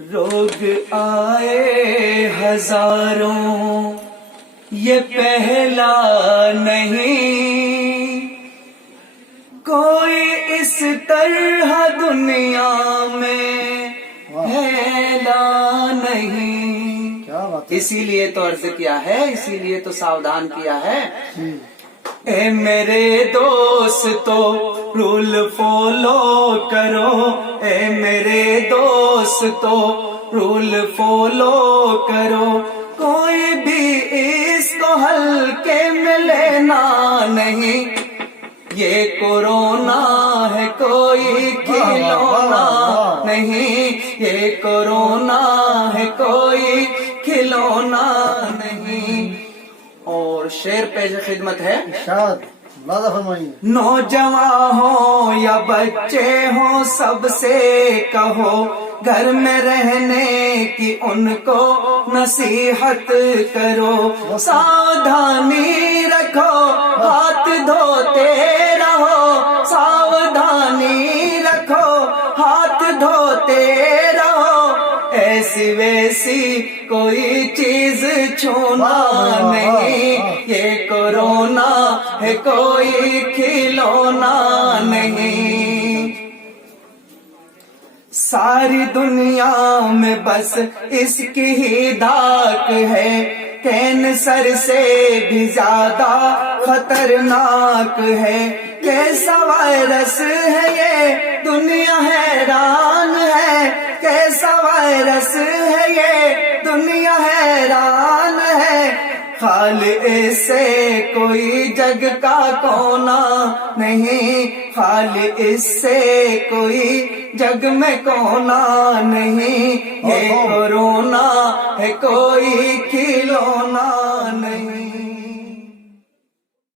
روگ آئے ہزاروں یہ پہلا نہیں، کوئی اس طرح دنیا میں پھیلا نہیں۔ اسی لیے تو عرض کیا ہے، اسی لیے تو ساودھان کیا ہے، اے میرے دوستو رول فالو کرو، اے میرے دوستو رول فالو کرو، کوئی بھی اس کو ہلکے میں لینا نہیں، یہ کورونا ہے کوئی کھلونا نہیں، یہ کورونا ہے کوئی کھلونا نہیں۔ اور شعر پیش خدمت ہے، نوجوان ہو یا بچے ہوں سب سے کہو، گھر میں رہنے کی ان کو نصیحت کرو، ساودھانی رکھو ہاتھ دھوتے رہو، ساودھانی رکھو ہاتھ دھوتے رہو، ایسی ویسی کوئی چیز چھونا نہیں، یہ کورونا ہے کوئی کھلونا نہیں۔ ساری دنیا میں بس اس کی ہی دھاک ہے، کینسر سے بھی زیادہ خطرناک ہے، کیسا وائرس ہے یہ دنیا حیران ہے، کیسا وائرس ہے یہ دنیا حیران ہے، خالق سے کوئی جگ کا کونا نہیں، خالق سے کوئی جگ میں کونا نہیں، یہ کورونا ہے کوئی کھلونا